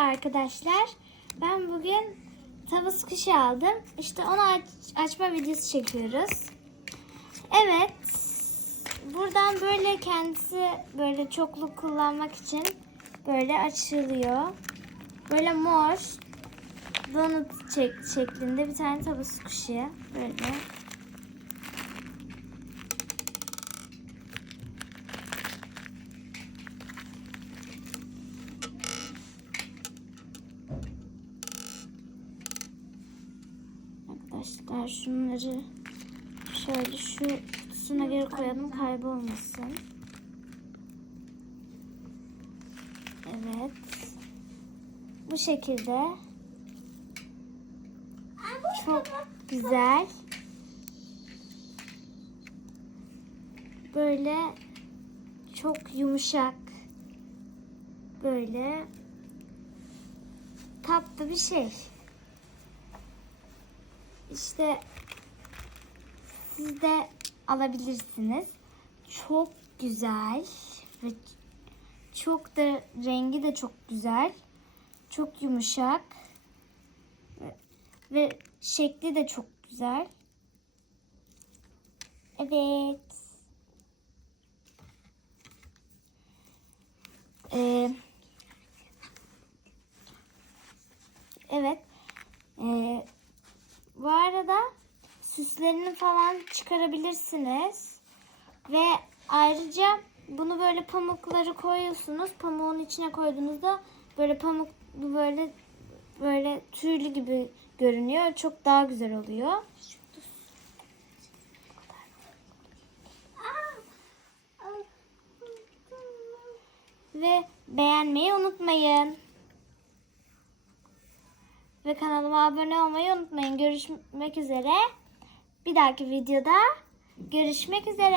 arkadaşlar. Ben bugün tavus kuşu aldım. İşte onu aç- açma videosu çekiyoruz. Evet. Buradan böyle kendisi böyle çokluk kullanmak için böyle açılıyor. Böyle mor donut şeklinde bir tane tavus kuşu. Böyle. Arkadaşlar şunları şöyle şu kutusuna geri koyalım kaybolmasın. Evet. Bu şekilde. Çok güzel. Böyle çok yumuşak. Böyle tatlı bir şey. İşte siz de alabilirsiniz. Çok güzel ve çok da rengi de çok güzel. Çok yumuşak ve, şekli de çok güzel. Evet. Bu arada süslerini falan çıkarabilirsiniz. Ve ayrıca bunu böyle pamukları koyuyorsunuz. Pamuğun içine koyduğunuzda böyle pamuk böyle böyle tüylü gibi görünüyor. Çok daha güzel oluyor. Ve beğenmeyi unutmayın. Ve kanalıma abone olmayı unutmayın. Görüşmek üzere. Bir dahaki videoda görüşmek üzere.